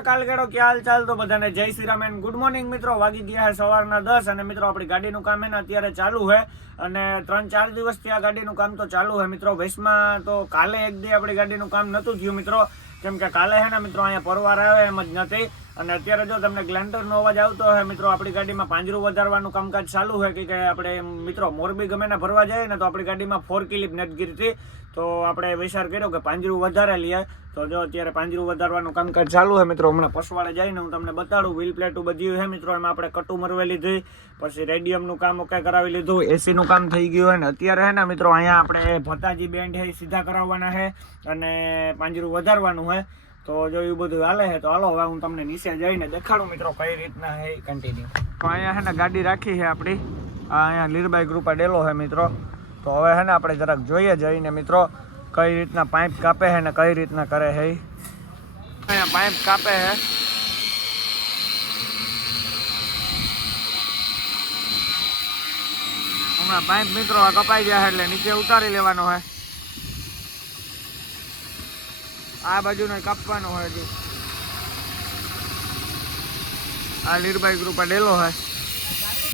કાલગેડો क्या हाल चाल तो बधाने जय Shri Ram and good morning मित्रों वागी गया है सवारना 10 અને મિત્રો આપણી ગાડીનું કામ હે ને અત્યારે ચાલુ છે અને 3-4 દિવસથી આ ગાડીનું કામ તો ચાલુ છે મિત્રો વેશમાં તો કાલે એક દી આપણી ગાડીનું કામ નતું થયું મિત્રો કેમ કે કાલે હે ને મિત્રો અહીંયા પરવાર આવે એમ જ નથી અને અત્યારે જો તમને ગ્લેન્ડરનો અવાજ આવતો હોય મિત્રો આપણી ગાડીમાં પાંજરું વધારવાનું કામકાજ ચાલુ છે કે આપણે મિત્રો મોરબી ગમે ને ભરવા જાય ને તો આપણી ગાડીમાં 4 ક્લિપ નેટગીરથી તો આપણે વિચાર કર્યો કે પાંજરું વધારે લઈએ તો જો અત્યારે પાંજરું વધારવાનું કામકાજ ચાલુ છે મિત્રો હમણાં પસવાડે જઈને હું તમને બતાડું વ્હીલ પ્લેટું બધી છે મિત્રો એમાં આપણે કટું મરવી લીધી પછી રેડિયમનું કામ ઓકે કરાવી લીધું એસીનું કામ થઈ ગયું હોય ને અત્યારે હે ને મિત્રો અહીંયા આપણે ભતાજી બેન્ડ છે સીધા કરાવવાના છે અને પાંજરું વધારવાનું છે તો જો એવું બધું હાલે છે તો હાલો હવે હું તમને નીચે જઈને દેખાડું મિત્રો કઈ રીતના છે કન્ટિન્યુ તો અહીંયા છે ને ગાડી રાખી છે આપણી અહીંયા લીરબાઈ ગ્રુપા ડેલો છે મિત્રો તો હવે છે ને આપણે જરાક જોઈએ જઈને મિત્રો કઈ રીતના પાઇપ કાપે છે ને કઈ રીતના કરે છે અહીંયા પાઇપ કાપે છે હમણાં પાઇપ મિત્રો આ કપાઈ જાય એટલે નીચે ઉતારી લેવાનો છે આ બાજુને કાપવાનો હોય હજી આ લીરબાઈ ગ્રુપા ડેલો છે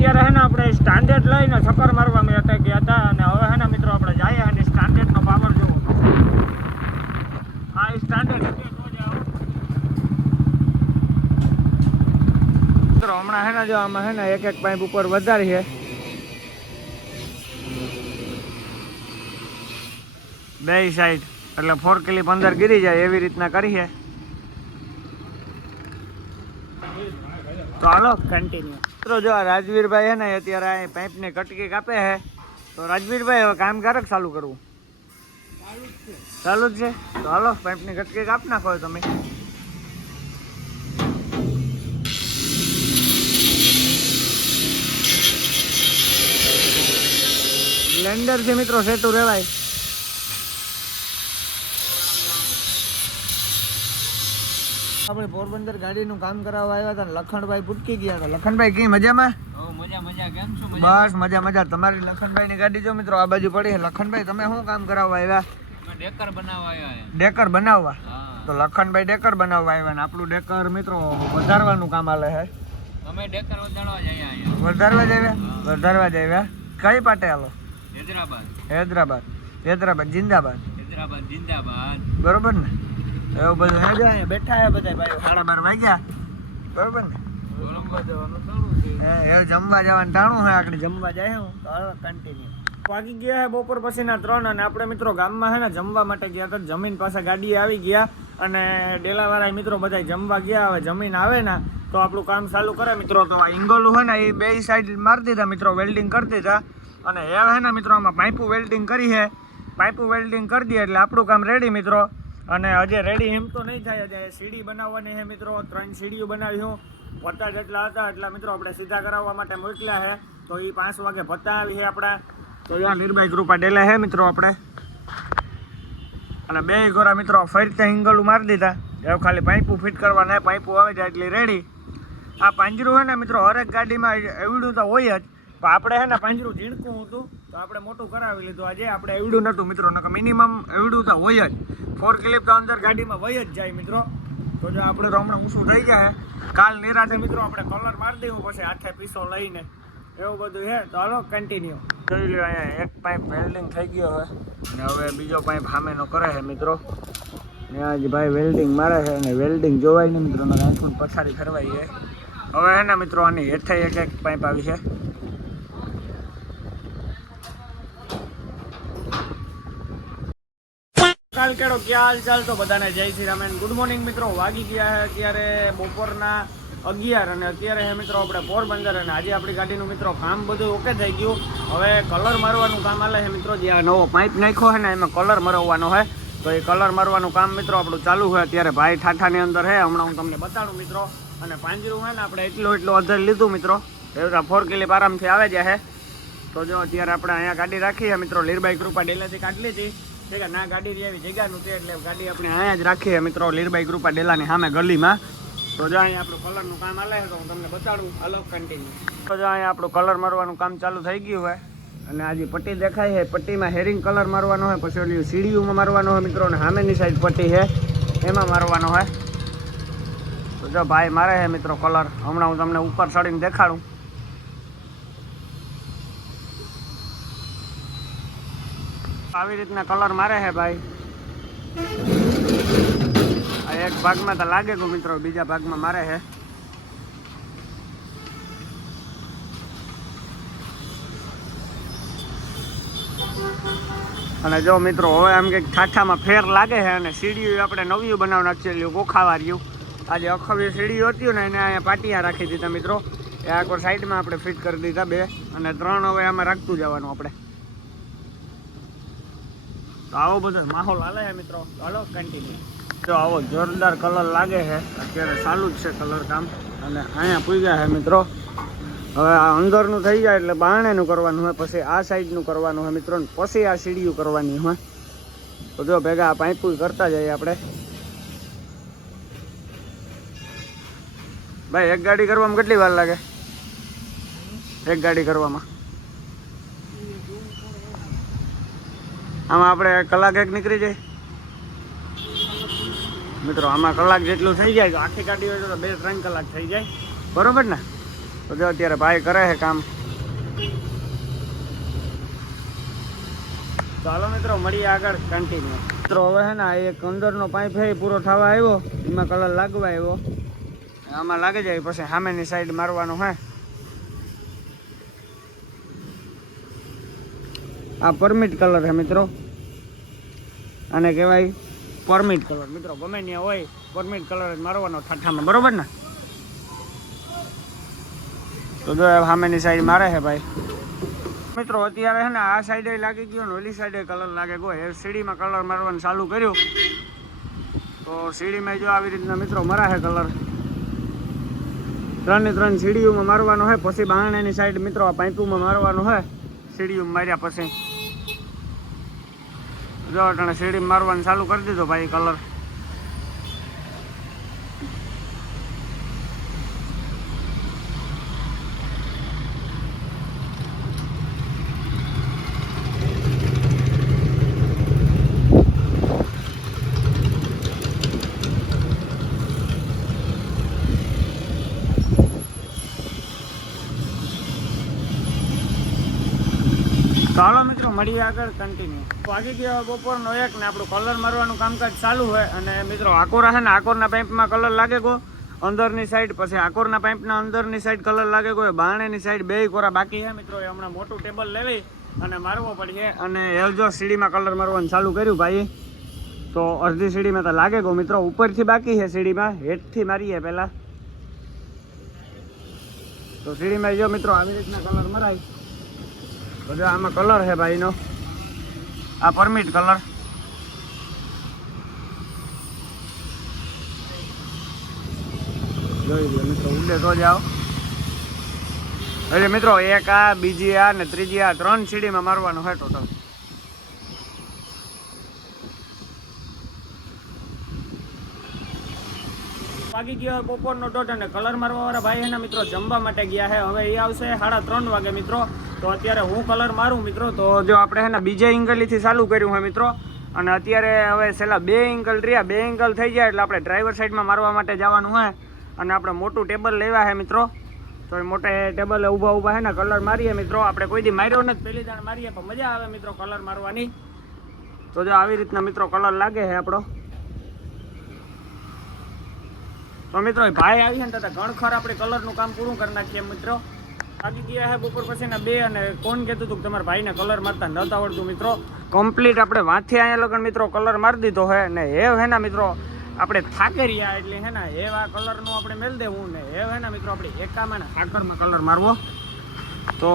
અત્યારે હે ને આપણે સ્ટાન્ડર્ડ લઈને ચક્કર મારવા માટે ગયા હતા અને હવે હે ને મિત્રો આપણે જઈએ અને સ્ટાન્ડર્ડનો પાવર જોવો આ સ્ટાન્ડર્ડ મિત્રો હમણાં હે ને જો આમાં હે ને એક પાઇપ ઉપર વધારી છે બે સાઈડ એટલે 4 ક્લિપ અંદર ગીરી જાય એવી રીતના કરી છે તો હાલો કન્ટિન્યુ મિત્રો જો રાજવીરભાઈ છે ને અત્યારે પાઇપની કટકી કાપે છે તો રાજવીરભાઈ હવે કામ ક્યારેક ચાલુ કરવું ચાલુ જ છે તો હાલો પાઇપની કટકી કાપ નાખો તમે બ્લેન્ડરથી મિત્રો સેટું રહેવાય આપણે પોરબંદર ગાડીનું કામ કરાવવા આવ્યા હતા લખનભાઈ પૂટકી ગયા હતા લખનભાઈ કઈ મજામાં કેમ છો બસ મજા તમારી લખનભાઈની ગાડી જો મિત્રો આ બાજુ પડી લખનભાઈ તમે શું કામ કરાવવા આવ્યા ડેકર બનાવવા તો લખનભાઈ ડેકર બનાવવા આવ્યા ને આપણું ડેકર મિત્રો વધારવાનું કામ હાલે છે તમે ડેકર વધારવા જ આવ્યા કઈ પાટે હાલો હૈદરાબાદ જિંદાબાદ બરોબર ને એવું બધું હે જાય બેઠા હે બધા ભાઈઓ 12:30 વાગ્યા બરોબર ને જમવા જવાનું ટાણું હે આગળ જમવા જાય હું કન્ટિન્યુ વાગી ગયા હે બપોર પછીના 3 અને આપણે મિત્રો ગામમાં હે ને જમવા માટે ગયા હતા જમીન પાસે ગાડી આવી ગયા અને ડેલાવાળા મિત્રો બધા જમવા ગયા હવે જમીન આવે ને તો આપણું કામ ચાલુ કરે મિત્રો તો આ ઇંગોલું હે ને એ બે સાઈડ મારી દીધા મિત્રો વેલ્ડિંગ કરી દીધા અને એ હે ને મિત્રો આમાં પાઇપું વેલ્ડિંગ કરી છે પાઇપું વેલ્ડિંગ કરી દઈએ એટલે આપણું કામ રેડી મિત્રો અને હજી રેડી એમ તો નહીં થાય હજી સીડી બનાવવાની છે મિત્રો 3 સીડીઓ બનાવી હું ભત્તા જેટલા હતા એટલા મિત્રો આપણે સીધા કરાવવા માટે મોકલ્યા છે તો એ 5 વાગે ભત્તા આવી છે આપણા તો આ લીરબાઈ ગ્રુપા ડેલા છે મિત્રો આપણે અને બે ગોરા મિત્રો ફરીથી હિંગલું મારી દીધા એવું ખાલી પાઇપું ફિટ કરવાના પાઇપું આવી જાય એટલે રેડી આ પાંજરું છે ને મિત્રો હરેક ગાડીમાં એવડું તો હોય જ પણ આપણે છે ને પાંજરું ઝીણકું હતું તો આપણે મોટું કરાવી લીધું આજે આપણે એવડું નહોતું મિત્રો મિનિમમ એવડું તો હોય જ 4 ક્લિપ તો અંદર ગાડીમાં વહી જ જાય મિત્રો તો જો આપણું હમણાં ઊંચું થઈ જાય કાલ નિરાતે મિત્રો આપણે કલર મારી દેવું પછી આઠે પીસો લઈને એવું બધું છે તો હાલો કન્ટિન્યુ જોઈ લો અહીંયા એક પાઇપ વેલ્ડિંગ થઈ ગયો છે અને હવે બીજો પાઇપ સામેનો કરે છે મિત્રો ને આજ ભાઈ વેલ્ડિંગ મારે છે અને વેલ્ડિંગ જોવાય ને મિત્રો આંખોને પથારી ખરવાઈ છે હવે હે ને મિત્રો આની હેઠે એક પાઇપ આવી છે કાલ કેડો क्या हाल चाल तो બધાને જય Shri Ram and good morning મિત્રો વાગી ગયા છે અત્યારે બપોરના 11 અને અત્યારે હે મિત્રો આપણે પોરબંદર અને આજે આપણી ગાડીનું મિત્રો કામ બધું ઓકે થઈ ગયું હવે કલર મારવાનું કામ હાલે છે મિત્રો જે આ નવો પાઇપ નાખ્યો છે ને એમાં કલર મરવવાનો છે તો એ કલર મારવાનું કામ મિત્રો આપણું ચાલુ છે અત્યારે ભાઈ ઠાઠાની અંદર છે હમણાં હું તમને બતાડું મિત્રો અને પાંજરું છે ને આપણે એટલું અધર લીધું મિત્રો એવડા 4 ક્લિપ આરામથી આવે છે તો જો અત્યારે આપણે અહીંયા ગાડી રાખી છે મિત્રો લીરબાઈ કૃપા ડેલાથી કાઢલી હતી ठीक है ना गाड़ी रही जगह એટલે ગાડી આપણે અહીંયા જ રાખીએ મિત્રો લીરબાઈ કૃપા ડેલાની સામે ગલીમાં તો જો અહીંયા આપણું કલરનું કામ હાલે છે તો હું તમને બતાડું હાલો કન્ટિન્યુ તો જો અહીંયા આપણું કલર મારવાનું કામ ચાલુ થઈ ગયું હોય અને આ જે પટ્ટી દેખાય છે પટ્ટીમાં હેરિંગ કલર મારવાનો હોય પછી ઓલી સીડીયુમાં મારવાનો હોય મિત્રો અને સામેની સાઈડ પટ્ટી છે એમાં મારવાનો હોય તો જો ભાઈ મારે છે મિત્રો કલર, હમણાં હું તમને ઉપર ચડીને દેખાડું. આવી રીતના કલર મારે છે ભાઈ. આ એક ભાગમાં તો લાગે ગયું મિત્રો, બીજા ભાગમાં મારે છે. અને જો મિત્રો હવે આમ કંઈક ઠાઠામાં ફેર લાગે છે અને સીડીયું આપણે નવી બનાવી નાખીએ ગોખાવાર્યું. આજે અખવી સીડીયું હતું ને એને અહીંયા પાટિયા રાખી દીધા મિત્રો. એ આખો સાઈડમાં આપણે ફિટ કરી દીધા 2 અને 3 હવે આમાં રાખતું જવાનું આપણે. તો આવો બધો માહોલ હાલે છે મિત્રો. ચાલો કન્ટિન્યુ. તો આવો જોરદાર કલર લાગે છે, અત્યારે ચાલુ જ છે કલર કામ. અને અહીંયા પૂગ્યા છે મિત્રો. હવે આ અંદરનું થઈ જાય એટલે બારણેનું કરવાનું હોય, પછી આ સાઈડનું કરવાનું હોય મિત્રો, પછી આ સીડીયું કરવાની હોય. તો જો ભેગા આ પાઇપું કરતા જઈએ આપણે. ભાઈ એક ગાડી કરવામાં કેટલી વાર લાગે? એક ગાડી કરવામાં આમાં આપણે કલાક એક નીકળી જાય મિત્રો. આમાં કલાક જેટલું થઈ જાય તો આખી ગાડી હોય તો 2-3 કલાક થઈ જાય, બરોબર ને? તો જો અત્યારે ભાઈ કરે છે કામ. ચાલો મિત્રો મળીએ આગળ કન્ટિન્યુ. મિત્રો હવે છે ને એક અંદરનો પાઇપ છે પૂરો થવા આવ્યો, એમાં કલર લાગવા આવ્યો. આમાં લાગી જાય પછી સામેની સાઈડ મારવાનું હોય. આ પરમિટ કલર છે મિત્રો, આને કહેવાય પરમિટ કલર મિત્રો. ગમે ત્યાં હોય પરમિટ કલર જ મારવાનો ઠાઠામાં, બરોબર ને? તો જો સામેની સાઈડ મારે છે ભાઈ. મિત્રો અત્યારે છે ને આ સાઈડે લાગી ગયો ને ઓલી સાઈડે કલર લાગે ગયો. એ સીડીમાં કલર મારવાનું ચાલુ કર્યું તો સીડીમાં જો આવી રીતના મિત્રો મરાશે કલર. 3 સીડીઓમાં મારવાનું હોય, પછી બારણાની સાઈડ મિત્રો આ પાઇપુમાં મારવાનું હોય. સીડીઓમાં માર્યા પછી જો અટાણે સીડીમાં મારવાનું ચાલુ કરી દીધો ભાઈ કલર. ચાલો મિત્રો મળીએ આગળ કન્ટિન્યુ. વાગી ગયો બપોરનો 1 ને આપણું કલર મારવાનું કામકાજ ચાલુ હોય. અને મિત્રો આકોરા છે ને, આકોરના પાઇપમાં કલર લાગે ગયો અંદરની સાઈડ, પછી આકોરના પાઇપના અંદરની સાઈડ કલર લાગે ગયો. બારણેની સાઈડ 2 કોરા બાકી છે મિત્રો. એ હમણાં મોટું ટેબલ લેવી અને મારવો પડશે. અને જો સીડીમાં કલર મારવાનું ચાલુ કર્યું ભાઈ, તો અડધી સીડીમાં તો લાગે ગયો મિત્રો. ઉપરથી બાકી છે સીડીમાં, હેઠથી મારીએ પહેલાં. તો સીડીમાં જો મિત્રો આવી રીતના કલર મરાય. બધો આમાં કલર છે ભાઈનો, આ પરમિટ કલર. જોઈ લો મિત્રો, ઉડે તો જાઓ. એટલે મિત્રો એક આ, બીજી આ ને ત્રીજી આ 3 સીડીમાં મારવાનું હોય ટોટલ. વાગી ગયો બપોરનો દોઢ અને કલર મારવા વાળા ભાઈ એના મિત્રો જમવા માટે ગયા છે. હવે એ આવશે 3:30 વાગે મિત્રો. તો અત્યારે હું કલર મારું મિત્રો. તો જો આપણે છે ને બીજા એંગલથી ચાલુ કર્યું હોય મિત્રો. અને અત્યારે હવે છેલ્લા 2 એંગલ રહ્યા. 2 એંગલ થઈ જાય એટલે આપણે ડ્રાઈવર સાઈડમાં મારવા માટે જવાનું હોય. અને આપણે મોટું ટેબલ લેવા છે મિત્રો. તો એ મોટે ટેબલે ઊભા છે ને કલર મારીએ મિત્રો. આપણે કોઈ દી માર્યો નથી, પહેલી દાણ મારીએ, પણ મજા આવે મિત્રો કલર મારવાની. તો જો આવી રીતના મિત્રો કલર લાગે છે આપણો. તો મિત્રો ભાઈ આવી ને તો ઘણખર આપણે કલરનું કામ પૂરું કરી નાખીએ મિત્રો. વાગી ગયા છે બપોર પછીના 2 અને કોણ કહેતું હતું કે તમારા ભાઈને કલર મારતા નહોતા આવડતું મિત્રો. કમ્પ્લીટ આપણે વાંથી અહીંયા લગન મિત્રો કલર મારી દીધો હોય. ને હે ને મિત્રો આપણે થાકી રહ્યા એટલે હે ને એવા કલરનું આપણે મેળ દેવું. ને હે ને મિત્રો આપણે એકામાં ને સાકરમાં કલર મારવો. તો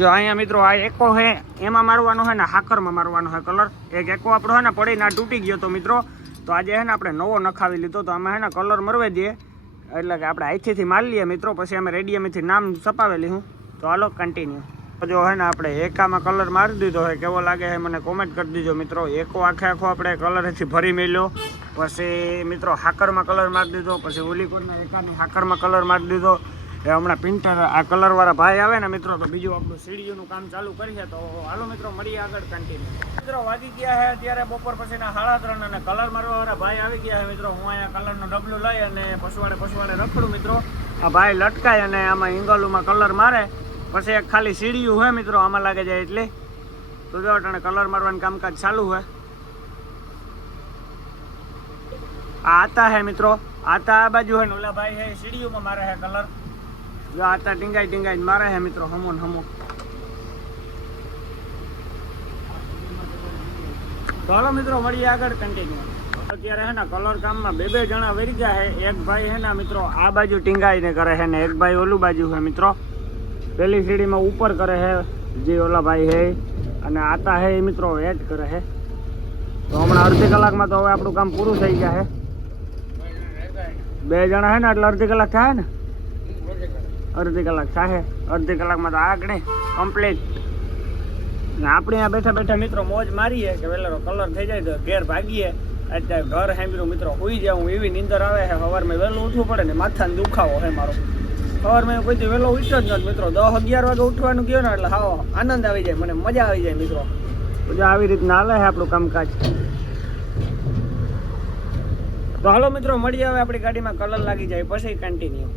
જો અહીંયા મિત્રો આ એકો છે એમાં મારવાનો હોય ને સાકરમાં મારવાનો હોય કલર. એક એકો આપણો હોય ને પડીને આ તૂટી ગયો તો મિત્રો. તો આજે હે ને આપણે નવો નખાવી લીધો. તો આમાં હે ને કલર મરવી દઈએ એટલે કે આપણે અહીંથી મારી લઈએ મિત્રો. પછી અમે રેડિયમથી નામ છપાવેલી હું. તો હાલો કન્ટિન્યુ. જો હે ને આપણે એકામાં કલર મારી દીધો હોય, કેવો લાગે છે મને કોમેન્ટ કરી દીજો મિત્રો. એકો આખો આપણે કલરથી ભરી મેલ્યો. પછી મિત્રો હાકરમાં કલર મારી દીધો. પછી ઓલી કોરના એકાની હાકરમાં કલર મારી દીધો. એ હમણાં પિન્ટર આ કલરવાળા ભાઈ આવે ને મિત્રો તો બીજું આપણું સીડીયુંનું કામ ચાલુ કરીએ. તો હાલો મિત્રો મળીએ આગળ કન્ટિન્યુ. મિત્રો વાગી ગયા છે અત્યારે બપોર પછીના 3:30 અને કલર મારવાવાળા ભાઈ આવી ગયા છે મિત્રો. હું અહીંયા કલરનું ડબલું લઈ અને પસવાડે રખડું મિત્રો. આ ભાઈ લટકાય અને આમાં ઇંગલુમાં કલર મારે પછી એક ખાલી સીડીયું હોય મિત્રો આમાં લાગે જાય એટલે તો જો અને કલર મારવાનું કામકાજ ચાલુ હોય. આતા હે મિત્રો, આતા આ બાજુ હે ને ઓલા ભાઈ હે સીડીયુંમાં મારે હે કલર. જો આતા ટીંગાઈ મારે હે મિત્રો હમો. તો હાલો મિત્રો મળીએ આગળ કન્ટિન્યુ. અત્યારે હે ને કલર કામમાં બે જણા વરી ગયા હે. એક ભાઈ હે ને મિત્રો આ બાજુ ટીંગાઈને કરે છે ને એક ભાઈ ઓલું બાજુ હે મિત્રો. પેલી સીડીમાં ઉપર કરે છે જે ઓલા ભાઈ હે અને આતા હે મિત્રો વેટ કરે છે. તો હમણાં અડધી કલાકમાં તો હવે આપણું કામ પૂરું થઈ ગયા છે. બે જણા હે ને એટલે અડધી કલાક થાય ને, અડધી કલાક થાય. અડધી કલાકમાં તો આગળ કમ્પ્લીટ. આપણે આ બેઠા મિત્રો મોજ મારીએ કે વેલેરો કલર થઈ જાય તો ઘેર ભાગીએ. અત્યારે ઘર સાંભળ્યું મિત્રો હોઈ જાઉં એવી નીંદર આવે છે. સવારમાં વહેલું ઉઠવું પડે ને માથાને દુખાવો છે મારો. સવારમાં કોઈથી વહેલો ઉઠ્યો જ નથી મિત્રો. 10-11 વાગે ઉઠવાનું કહ્યું ને એટલે હાવ આનંદ આવી જાય, મને મજા આવી જાય મિત્રો. તો આવી રીતના હાલે છે આપણું કામકાજ. તો હાલો મિત્રો મળીએ હવે આપણી ગાડીમાં કલર લાગી જાય પછી કન્ટિન્યુ.